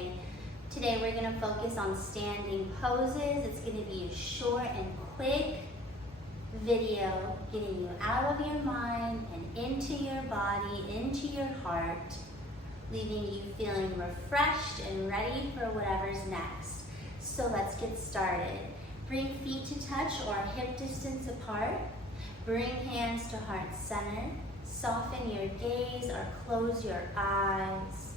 today. Today we're going to focus on standing poses. It's going to be a short and quick video getting you out of your mind and into your body, into your heart, leaving you feeling refreshed and ready for whatever's next. So let's get started. Bring feet to touch or hip distance apart. Bring hands to heart center. Soften your gaze or close your eyes.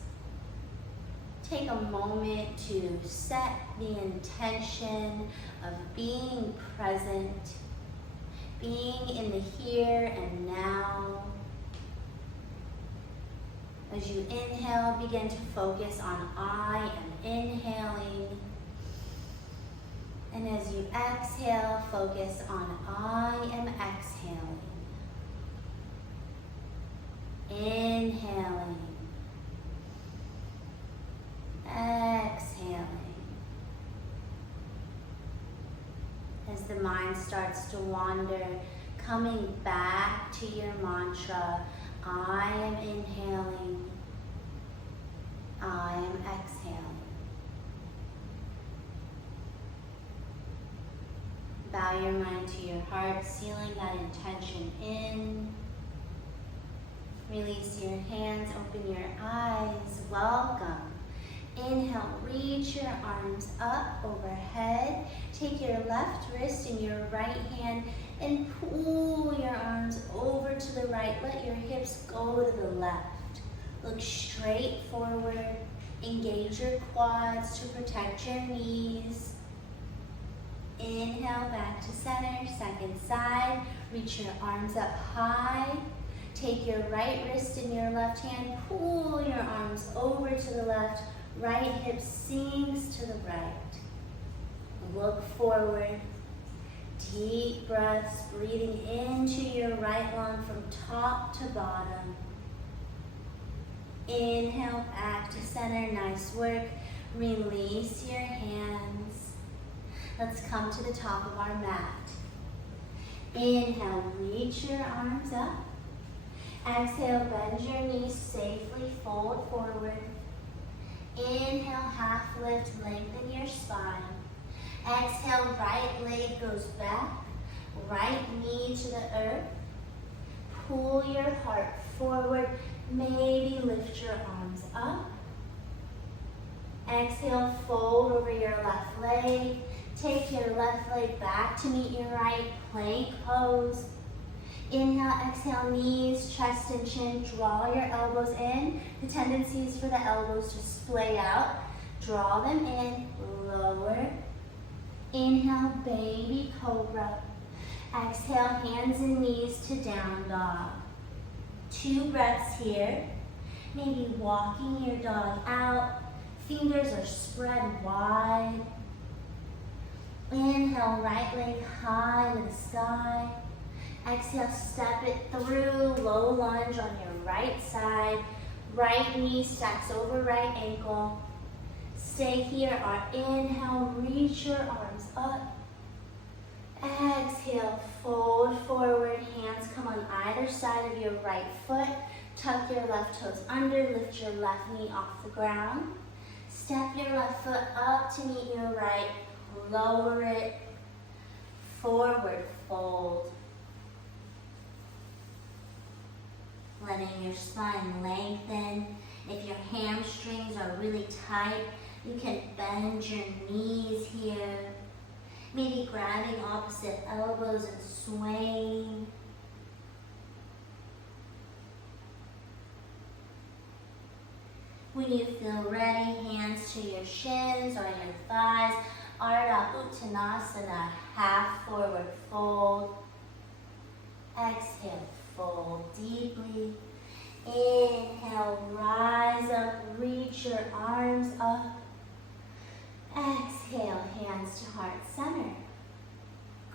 Take a moment to set the intention of being present, being in the here and now. As you inhale, begin to focus on I am inhaling. And as you exhale, focus on I am exhaling. Inhaling. Exhaling. As the mind starts to wander, coming back to your mantra, I am inhaling, I am exhaling. Bow your mind to your heart, sealing that intention in. Release your hands, open your eyes, welcome. Inhale, reach your arms up overhead. Take your left wrist in your right hand and pull your arms over to the right. Let your hips go to the left. Look straight forward. Engage your quads to protect your knees. Inhale, back to center, second side. Reach your arms up high. Take your right wrist in your left hand. Pull your arms over to the left. Right hip sinks to the right. Look forward. Deep breaths, breathing into your right lung from top to bottom. Inhale, back to center. Nice work. Release your hands. Let's come to the top of our mat. Inhale, reach your arms up. Exhale, bend your knees safely, fold forward. Inhale, half lift, lengthen your spine. Exhale, right leg goes back, right knee to the earth. Pull your heart forward, maybe lift your arms up. Exhale, fold over your left leg. Take your left leg back to meet your right, plank pose. Inhale, exhale, knees, chest, and chin. Draw your elbows in. The tendency is for the elbows to splay out. Draw them in, lower. Inhale, baby cobra. Exhale, hands and knees to down dog. 2 breaths here. Maybe walking your dog out. Fingers are spread wide. Inhale, right leg high to the sky. Exhale, step it through, low lunge on your right side. Right knee stacks over right ankle. Stay here or inhale, reach your arms up. Exhale, fold forward, hands come on either side of your right foot. Tuck your left toes under, lift your left knee off the ground. Step your left foot up to meet your right, lower it, forward fold. Letting your spine lengthen. If your hamstrings are really tight, you can bend your knees here. Maybe grabbing opposite elbows and swaying. When you feel ready, hands to your shins or your thighs. Ardha Uttanasana, half forward fold. Exhale, fold deeply. Inhale, rise up, reach your arms up. Exhale, hands to heart center.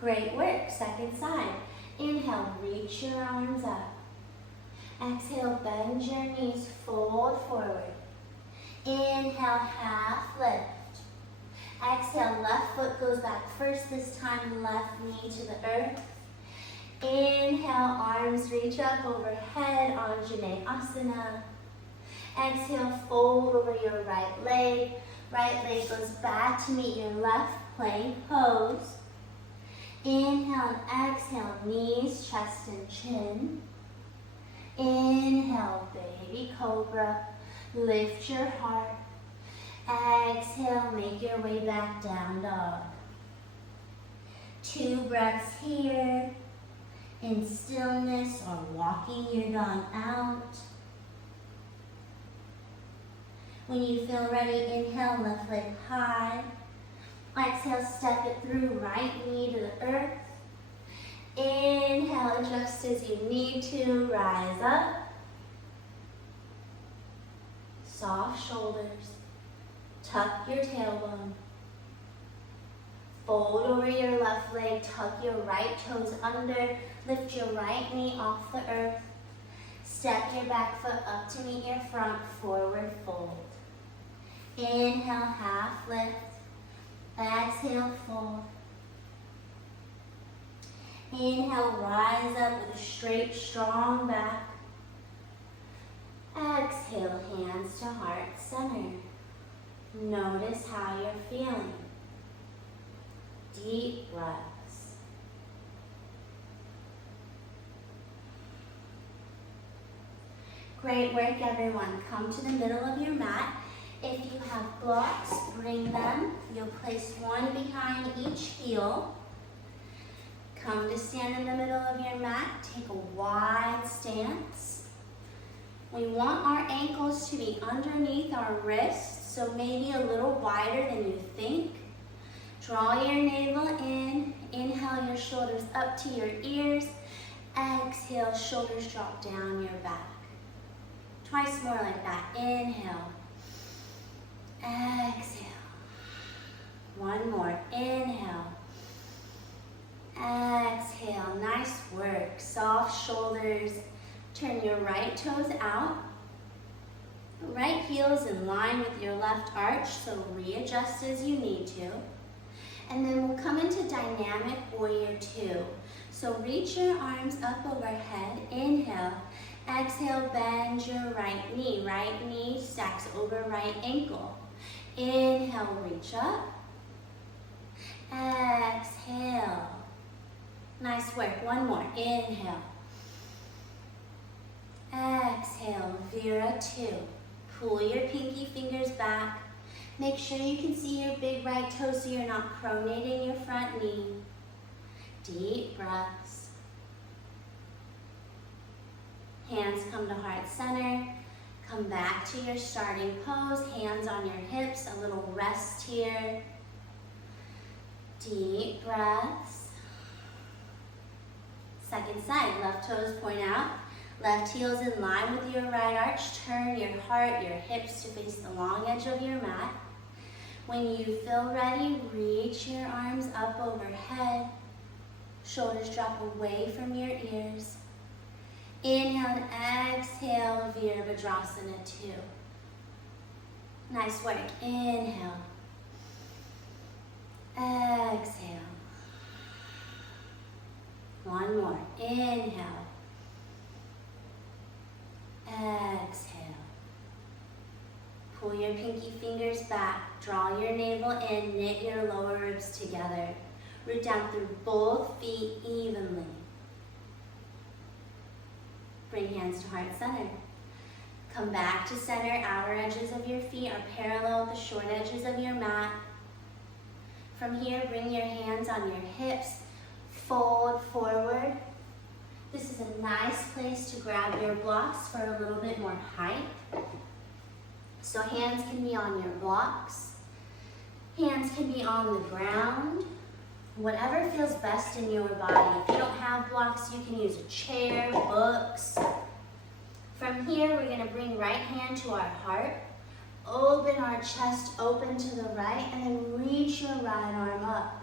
Great work, second side. Inhale, reach your arms up. Exhale, bend your knees, fold forward. Inhale, half lift. Exhale, left foot goes back first, this time left knee to the earth. Inhale, arms reach up overhead, Anjaneyasana. Exhale, fold over your right leg. Right leg goes back to meet your left plank pose. Inhale and exhale, knees, chest, and chin. Inhale, baby cobra. Lift your heart. Exhale, make your way back down dog. 2 breaths here in stillness or walking your dog out. When you feel ready, inhale, left leg high. Exhale, step it through, right knee to the earth. Inhale, adjust as you need to, rise up. Soft shoulders, tuck your tailbone. Fold over your left leg, tuck your right toes under, lift your right knee off the earth. Step your back foot up to meet your front, forward fold. Inhale, half lift. Exhale, fold. Inhale, rise up with a straight, strong back. Exhale, hands to heart center. Notice how you're feeling. Deep breaths. Great work, everyone. Come to the middle of your mat. If you have blocks, bring them. You'll place one behind each heel. Come to stand in the middle of your mat. Take a wide stance. We want our ankles to be underneath our wrists, so maybe a little wider than you think. Draw your navel in. Inhale your shoulders up to your ears. Exhale, shoulders drop down your back. Twice more like that. Inhale. Exhale. One more. Inhale. Exhale. Nice work. Soft shoulders. Turn your right toes out. Right heel is in line with your left arch, so readjust as you need to. And then we'll come into dynamic warrior 2. So reach your arms up overhead. Inhale. Exhale, bend your right knee. Right knee stacks over right ankle. Inhale, reach up. Exhale. Nice work. One more. Inhale. Exhale, Vira 2. Pull your pinky fingers back. Make sure you can see your big right toe so you're not pronating your front knee. Deep breaths. Hands come to heart center. Come back to your starting pose. Hands on your hips. A little rest here. Deep breaths. Second side. Left toes point out. Left heel's in line with your right arch. Turn your heart, your hips to face the long edge of your mat. When you feel ready, reach your arms up overhead. Shoulders drop away from your ears. Inhale and exhale, Virabhadrasana 2. Nice work. Inhale. Exhale. One more. Inhale. Exhale. Pull your pinky fingers back. Draw your navel in. Knit your lower ribs together. Root down through both feet evenly. Bring hands to heart center. Come back to center. Outer edges of your feet are parallel with the short edges of your mat. From here, bring your hands on your hips. Fold forward. This is a nice place to grab your blocks for a little bit more height. So hands can be on your blocks. Hands can be on the ground. Whatever feels best in your body. If you don't have blocks, you can use a chair, books. From here, we're going to bring right hand to our heart. Open our chest open to the right, and then reach your right arm up.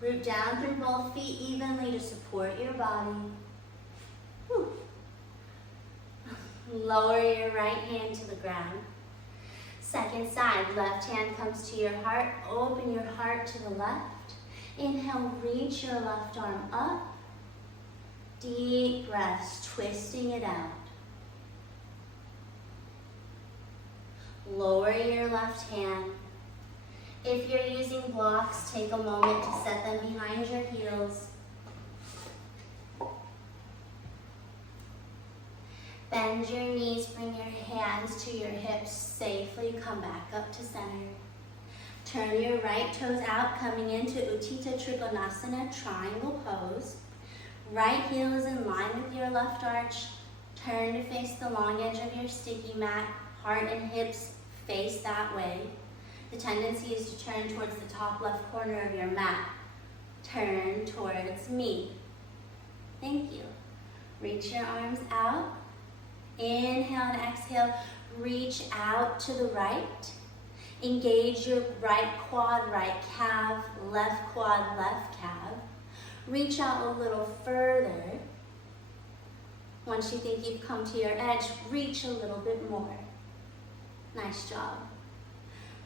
Root down through both feet evenly to support your body. Whew. Lower your right hand to the ground. Second side, left hand comes to your heart. Open your heart to the left. Inhale, reach your left arm up. Deep breaths, twisting it out. Lower your left hand. If you're using blocks, take a moment to set them behind your heels. Bend your knees, bring your hands to your hips safely, come back up to center. Turn your right toes out, coming into Utthita Trikonasana, triangle pose. Right heel is in line with your left arch. Turn to face the long edge of your sticky mat. Heart and hips face that way. The tendency is to turn towards the top left corner of your mat. Turn towards me. Thank you. Reach your arms out. Inhale and exhale. Reach out to the right. Engage your right quad, right calf, left quad, left calf. Reach out a little further. Once you think you've come to your edge, reach a little bit more. Nice job.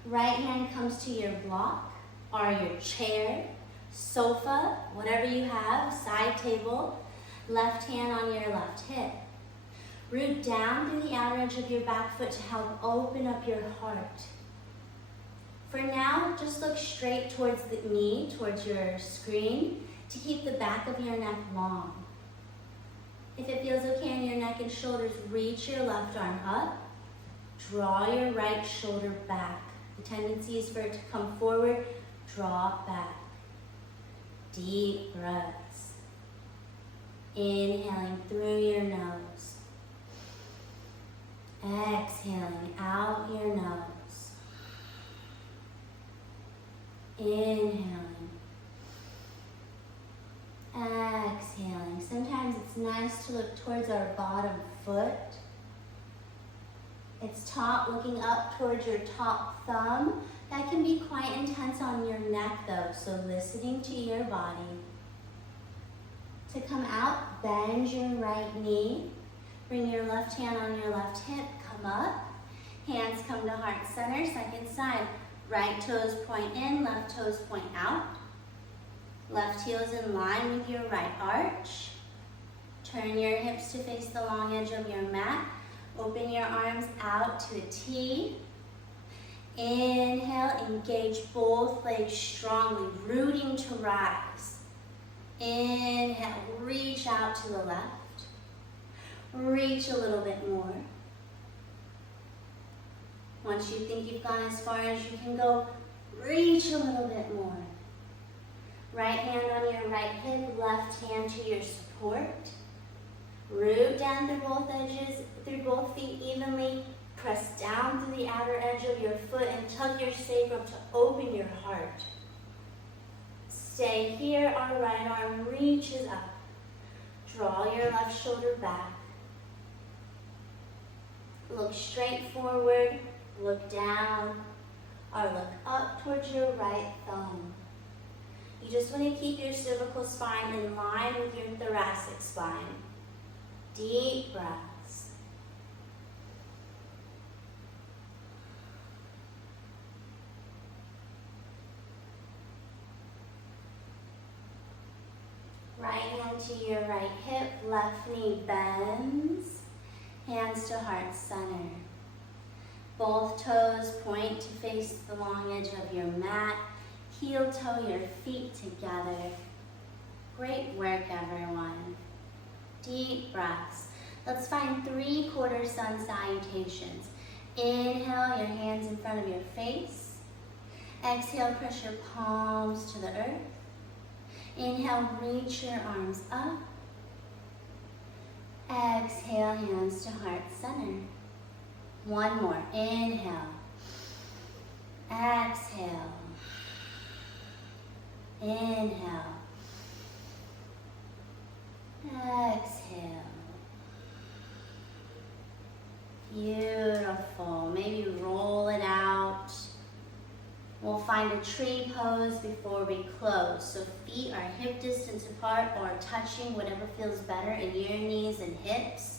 Right hand comes to your block or your chair, sofa, whatever you have, side table. Left hand on your left hip. Root down through the outer edge of your back foot to help open up your heart. For now, just look straight towards the knee, towards your screen, to keep the back of your neck long. If it feels okay in your neck and shoulders, reach your left arm up. Draw your right shoulder back. The tendency is for it to come forward, draw back. Deep breaths. Inhaling through your nose. Exhaling out your nose. Inhaling. Exhaling. Sometimes it's nice to look towards our bottom foot. It's top, looking up towards your top thumb. That can be quite intense on your neck though, so listening to your body. To come out, bend your right knee. Bring your left hand on your left hip, come up. Hands come to heart center, second side. Right toes point in, left toes point out. Left heel is in line with your right arch. Turn your hips to face the long edge of your mat. Open your arms out to a T. Inhale, engage both legs strongly, rooting to rise. Inhale, reach out to the left. Reach a little bit more. Once you think you've gone as far as you can go, reach a little bit more. Right hand on your right hip, left hand to your support. Root down through both edges, through both feet evenly. Press down through the outer edge of your foot and tuck your sacrum to open your heart. Stay here, our right arm reaches up. Draw your left shoulder back. Look straight forward, look down, or look up towards your right thumb. You just want to keep your cervical spine in line with your thoracic spine. Deep breaths. Right hand to your right hip, left knee bends. Hands to heart center. Both toes point to face the long edge of your mat. Heel toe your feet together. Great work, everyone. Deep breaths. Let's find 3/4 sun salutations. Inhale, your hands in front of your face. Exhale, press your palms to the earth. Inhale, reach your arms up. Exhale, hands to heart center. One more. Inhale. Exhale. Inhale. Exhale. Beautiful. Maybe roll it out. We'll find a tree pose before we close. So feet are hip distance apart or touching, whatever feels better in your knees and hips.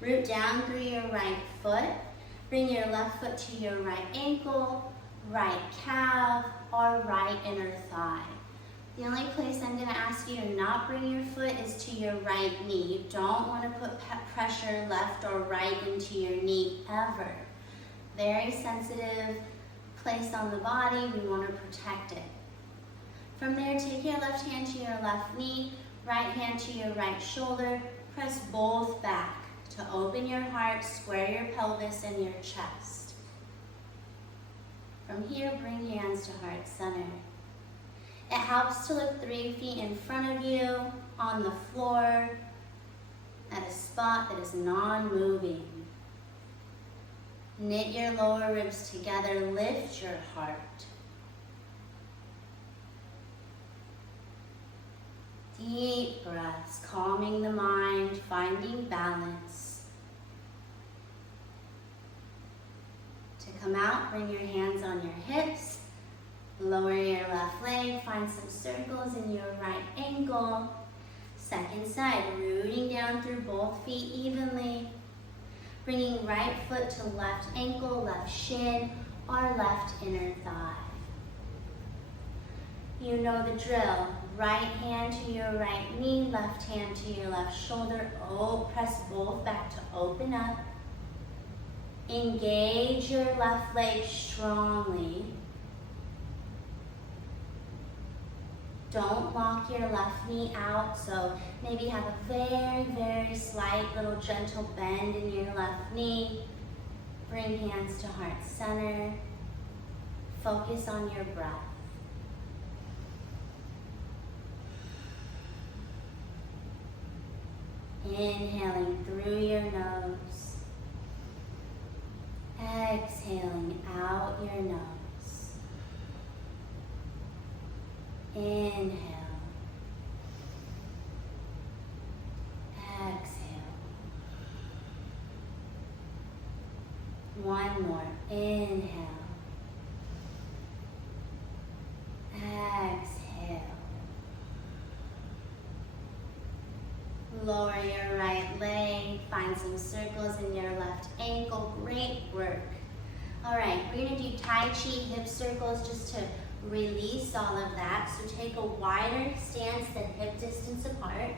Root down through your right foot. Bring your left foot to your right ankle, right calf, or right inner thigh. The only place I'm going to ask you to not bring your foot is to your right knee. You don't want to put pressure left or right into your knee ever. Very sensitive place on the body. We want to protect it. From there, take your left hand to your left knee, right hand to your right shoulder. Press both back to open your heart, square your pelvis and your chest. From here, bring hands to heart center. It helps to look 3 feet in front of you on the floor at a spot that is non-moving. Knit your lower ribs together, lift your heart. Deep breaths, calming the mind, finding balance. To come out, bring your hands on your hips. Lower your left leg, find some circles in your right ankle. Second side, rooting down through both feet evenly. Bringing right foot to left ankle, left shin, or left inner thigh. You know the drill. Right hand to your right knee, left hand to your left shoulder. Oh, press both back to open up. Engage your left leg strongly. Don't lock your left knee out, so maybe have a very, very slight little gentle bend in your left knee. Bring hands to heart center. Focus on your breath. Inhaling through your nose. Exhaling out your nose. Inhale. Exhale. One more. Inhale. Exhale. Lower your right leg. Find some circles in your left ankle. Great work. All right, we're going to do Tai Chi hip circles just to release all of that. So take a wider stance than hip distance apart.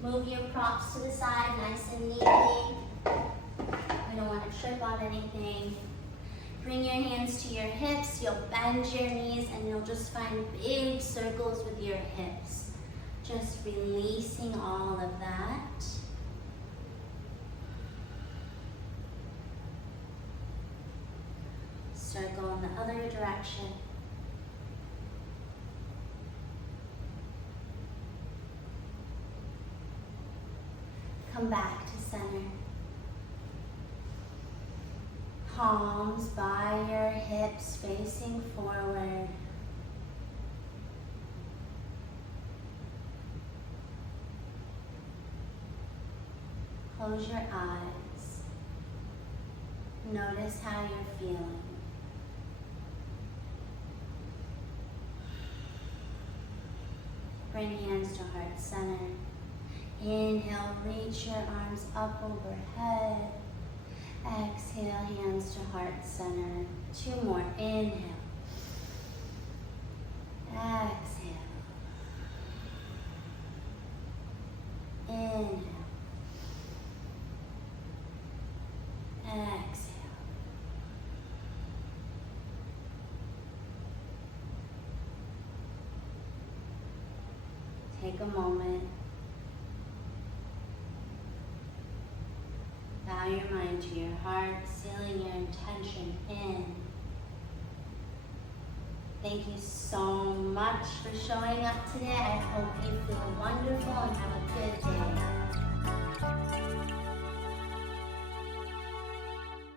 Move your props to the side nice and neatly. We don't want to trip on anything. Bring your hands to your hips. You'll bend your knees and you'll just find big circles with your hips. Just releasing all of that. Circle in the other direction. Come back to center. Palms by your hips facing forward. Close your eyes. Notice how you're feeling. Bring hands to heart center. Inhale, reach your arms up overhead. Exhale, hands to heart center. 2 more. Inhale. Exhale. Inhale. Exhale. Take a moment. Bow your mind to your heart, sealing your intention in. Thank you so much for showing up today. I hope you feel wonderful and have a